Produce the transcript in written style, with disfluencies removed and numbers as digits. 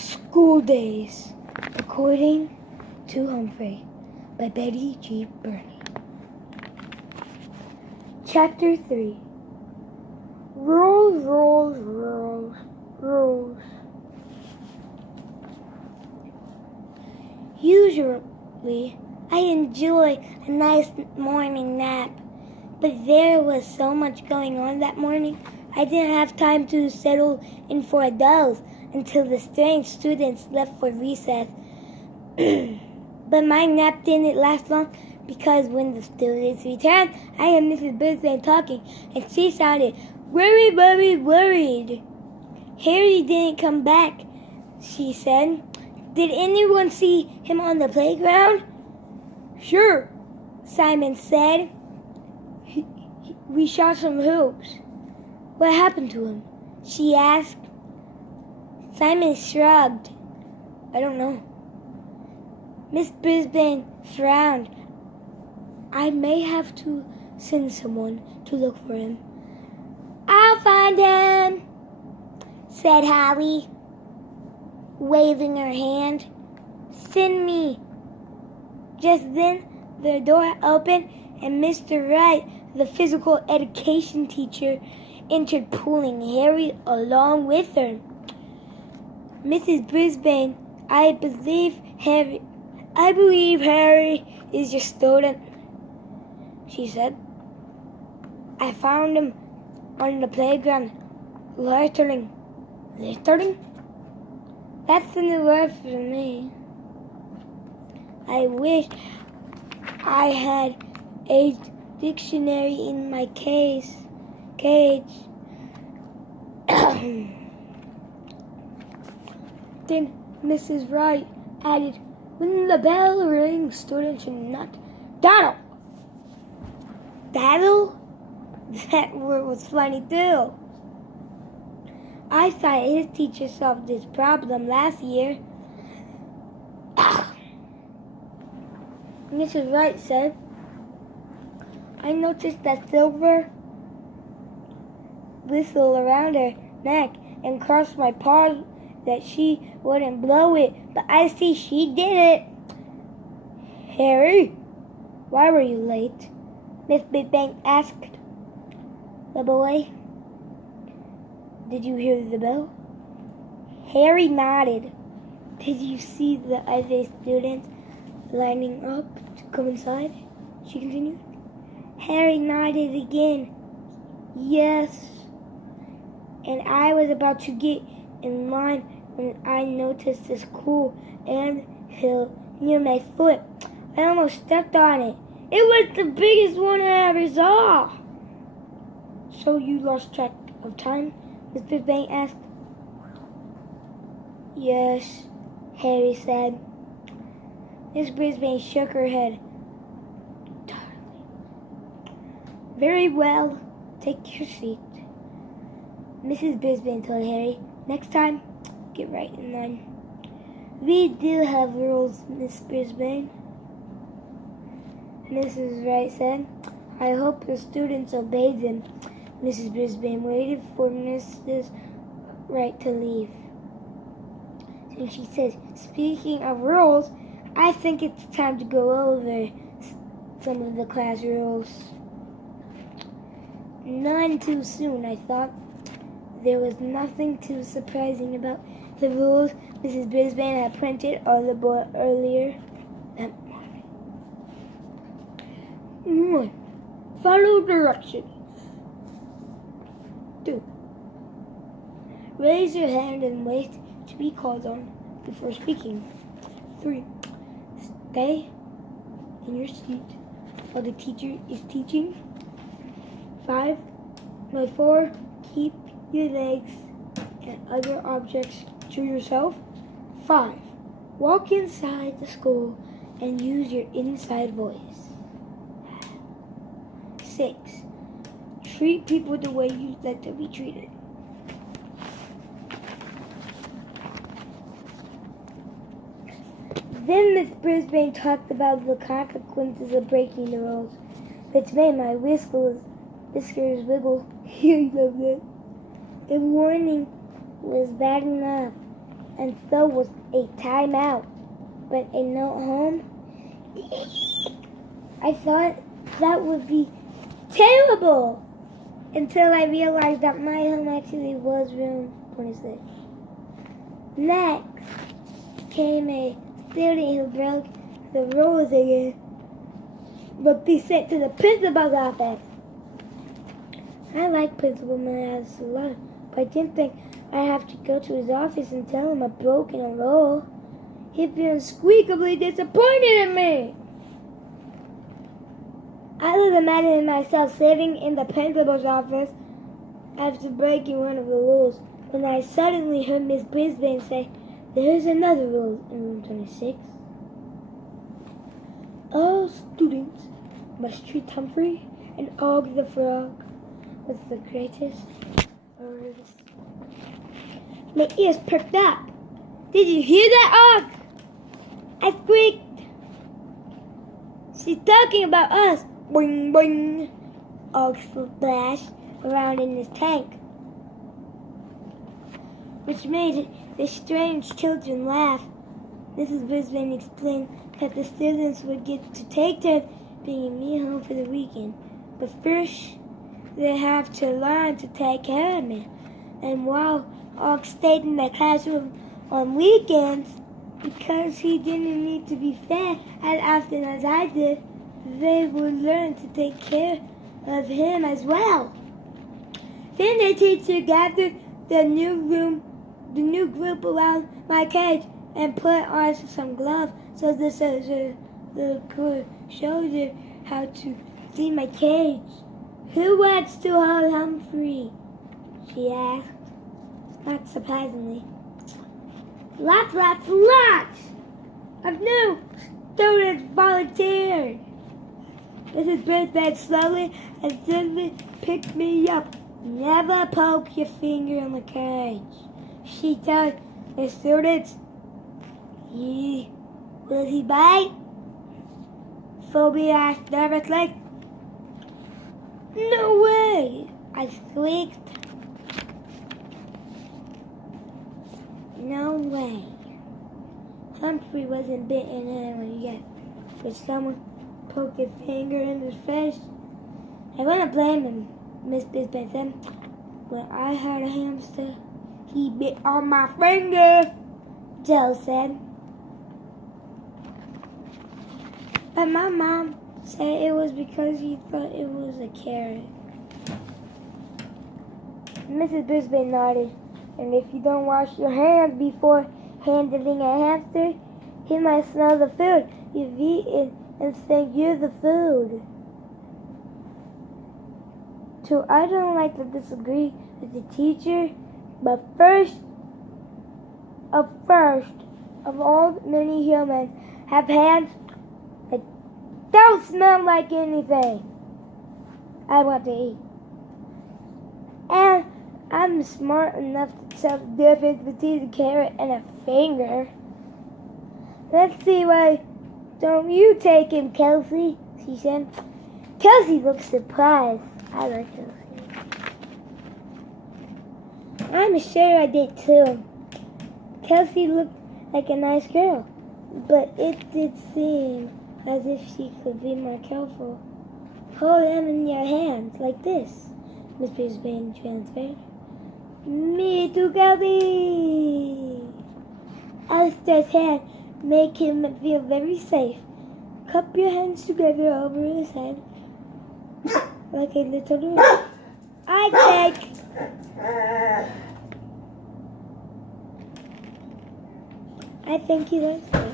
School Days, according to Humphrey, by Betty G. Burney. Chapter 3. Rules, rules, rules, rules. Usually, I enjoy a nice morning nap, but there was so much going on that morning, I didn't have time to settle in for a doze until the strange students left for recess. But my nap didn't last long, because when the students returned, I heard Mrs. Brisbane talking, and she sounded worried. Harry didn't come back, she said. Did anyone see him on the playground? Sure, Simon said. We shot some hoops. What happened to him? She asked. Simon shrugged. I don't know. Miss Brisbane frowned. I may have to send someone to look for him. I'll find him, said Holly, waving her hand. Send me. Just then, the door opened and Mr. Wright, the physical education teacher, entered, pulling Harry along with her. Mrs. Brisbane, I believe Harry is your student, she said. I found him on the playground, littering. Littering? That's a new word for me. I wish I had a dictionary in my cage. Then Mrs. Wright added, when the bell rings, students should not daddle. Daddle? That word was funny too. I thought his teacher solved this problem last year. Mrs. Wright said, I noticed that silver whistle around her neck and crossed my paws that she wouldn't blow it, but I see she did it. Harry, why were you late? Miss Brisbane asked the boy. Did you hear the bell? Harry nodded. Did you see the other students lining up to come inside? She continued. Harry nodded again. Yes. And I was about to get in line when I noticed this cool anthill near my foot. I almost stepped on it. It was the biggest one I ever saw. So you lost track of time? Miss Brisbane asked. Yes, Harry said. Miss Brisbane shook her head. Very well, take your seat. Mrs. Brisbane told Harry, next time, get right in line. We do have rules, Miss Brisbane, Mrs. Wright said. I hope the students obey them. Mrs. Brisbane waited for Mrs. Wright to leave. Then she said, speaking of rules, I think it's time to go over some of the class rules. None too soon, I thought. There was nothing too surprising about the rules Mrs. Brisbane had printed on the board earlier that morning. 1. Follow directions. 2. Raise your hand and wait to be called on before speaking. 3. Stay in your seat while the teacher is teaching. 4. Keep your legs and other objects to yourself. 5. Walk inside the school and use your inside voice. 6. Treat people the way you'd like to be treated. Then Miss Brisbane talked about the consequences of breaking the rules, which made my whiskers wiggle. You love that. The warning was bad enough. and so was a timeout. But a note home, I thought that would be terrible until I realized that my home actually was room 26. Next came a student who broke the rules again, would be sent to the principal's office. I like Principal Miles a lot, but I didn't think I'd have to go to his office and tell him I'd broken a rule. He'd be unspeakably disappointed in me. I was imagining myself sitting in the principal's office after breaking one of the rules when I suddenly heard Miss Brisbane say, "There's another rule in room 26. All students must treat Humphrey and Og the Frog with the greatest herbs." My ears perked up. "Did you hear that, Og?" I squeaked. "She's talking about us." Boing, boing. Og splashed around in his tank, which made the strange children laugh. Mrs. Brisbane explained that the students would get to take turns bringing me home for the weekend. But first, they have to learn to take care of me. And while Og stayed in the classroom on weekends, because he didn't need to be fed as often as I did, they would learn to take care of him as well. Then the teacher gathered the new group around my cage and put on some gloves so the could show them how to clean my cage. "Who wants to hold Humphrey?" she asked, not surprisingly. Lots of new students volunteered. Mrs. Brisbane slowly and gently picked me up. "Never poke your finger in the cage," she told the students. Will he bite?" Phoebe asked nervously. "No way," I squeaked. No way. Humphrey wasn't bitten anyway yet, but someone poked a finger in his face. "I wouldn't blame him," Miss Brisbane said. "When I had a hamster, he bit on my finger," Joe said. But my mom said it was because he thought it was a carrot. Mrs. Brisbane nodded. "And if you don't wash your hands before handling a hamster, he might smell the food you've eaten and think you're the food." So I don't like to disagree with the teacher, but first of all, many humans have hands that don't smell like anything I want to eat. And I'm smart enough to tell the difference between a carrot and a finger. "Let's see, why don't you take him, Kelsey?" she said. Kelsey looked surprised. I like Kelsey. I'm sure I did too. Kelsey looked like a nice girl, but it did seem as if she could be more careful. "Hold him in your hands like this," Miss Brisbane transferred. "Me too, Kelsey." Alistair's hand make him feel very safe. Cup your hands together over his head like a little dog. I think. I think he likes it.